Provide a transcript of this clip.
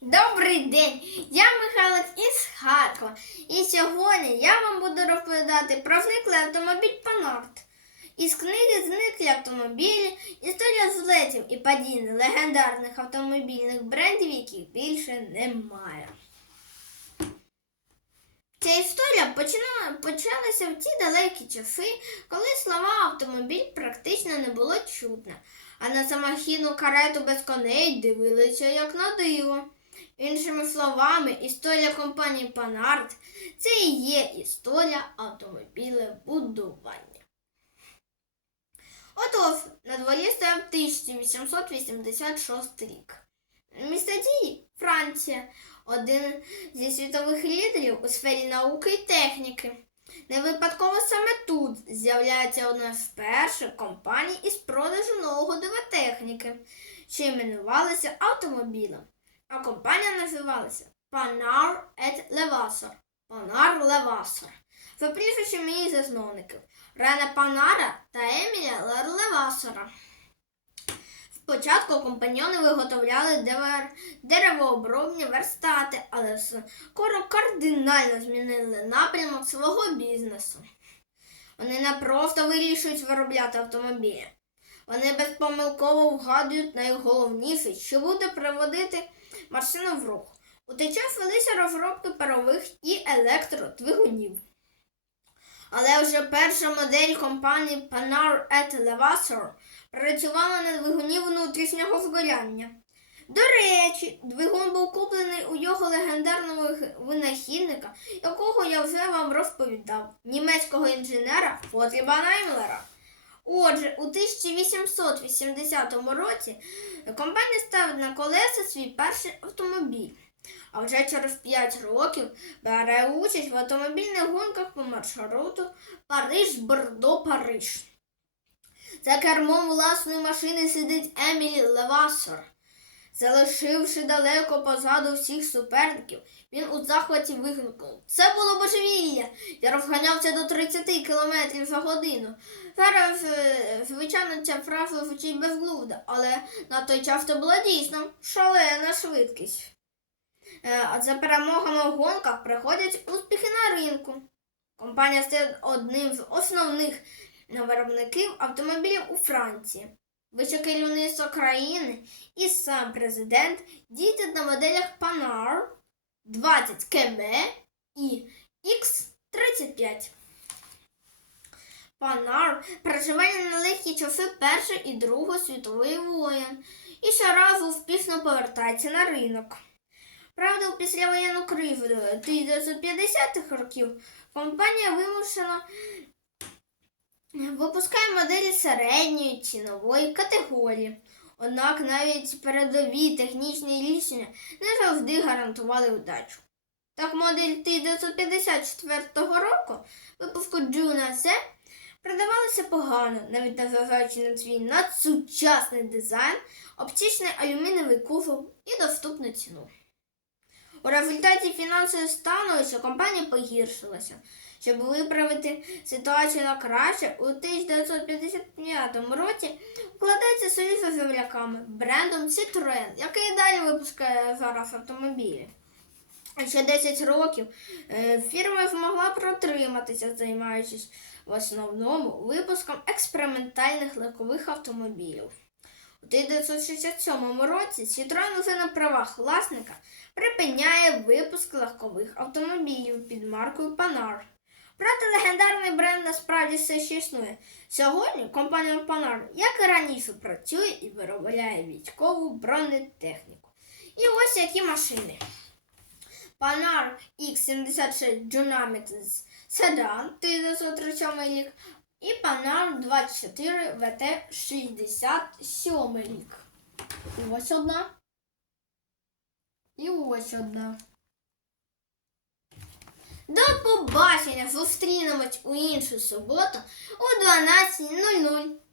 Добрий день! Я Михайлик із Харкова. І сьогодні я вам буду розповідати про зниклий автомобіль Панарт. Із книги Зниклі автомобілі історія злетів і падінь легендарних автомобільних брендів, яких більше немає. Ця історія починала, почалася в ті далекі часи, коли слова автомобіль практично не було чутно, а на самохідну карету без коней дивилися як на диво. Іншими словами, історія компанії Панарт це і є історія автомобілебудування. Отож, на дворі став 1886 рік. Місто дії Франція, один зі світових лідерів у сфері науки і техніки. Не випадково саме тут з'являється одна з перших компаній із продажу нового дива техніки, що іменувалася автомобілем. А компанія називалася Panar et Levasseur. Панар Левасор. За прізвищем її засновників Рена Панара та Еміля Левасора. Спочатку компаньони виготовляли деревообробні верстати, але скоро кардинально змінили напрямок свого бізнесу. Вони не просто вирішують виробляти автомобілі. Вони безпомилково вгадують найголовніше, що буде приводити машину в рух. У той час велися розробки парових і електродвигунів. Але вже перша модель компанії Panar et Levasseur працювала на двигуні внутрішнього згоряння. До речі, двигун був куплений у його легендарного винахідника, якого я вже вам розповідав, німецького інженера Фотріба Наймлера. Отже, у 1880 році компанія ставить на колеса свій перший автомобіль, а вже через 5 років бере участь в автомобільних гонках по маршруту Париж-Бордо-Париж. За кермом власної машини сидить Емілі Левасор. Залишивши далеко позаду всіх суперників, він у захваті вигукнув. Це було божевілля. Я розганявся до 30 км за годину. Зараз, е, звичайно, ця фраза звучить безглуздо, але на той час це була дійсно шалена швидкість. Е, А за перемогами в гонках приходять успіхи на ринку. Компанія стає одним з основних виробників автомобілів у Франції. Вище керівництво країни і сам президент діють на моделях Panhard 20 КБ і X35. Панар проживає на легкі часи Першої і Другої світової воєн і щоразу успішно повертається на ринок. Правда, у післявоєнну кризу 1950-х років компанія вимушена випускає моделі середньої цінової категорії. Однак навіть передові технічні рішення не завжди гарантували удачу. Так, модель 1954 року випуску Juno C продавалася погано, навіть незважаючи на свій надсучасний дизайн, оптичний алюмінієвий кузов і доступну ціну. У результаті фінансового становища компанія погіршилася. Щоб виправити ситуацію на краще, у 1955 році вкладається союз з земляками брендом Citroën, який далі випускає зараз автомобілі. Ще 10 років е, фірма змогла протриматися, займаючись в основному випуском експериментальних легкових автомобілів. У 1967 році Citroën вже на правах власника припиняє випуск легкових автомобілів під маркою Panhard. Проте легендарний бренд насправді все ще існує. Сьогодні компанія Panhard, як і раніше, працює і виробляє військову бронетехніку. І ось які машини. Panhard X76 Dynamics Sedan 1937 рік і Панам 24 ВТ 67 рік. І ось одна. І ось одна. До побачення! Зустрінемось у іншу суботу о 12.00.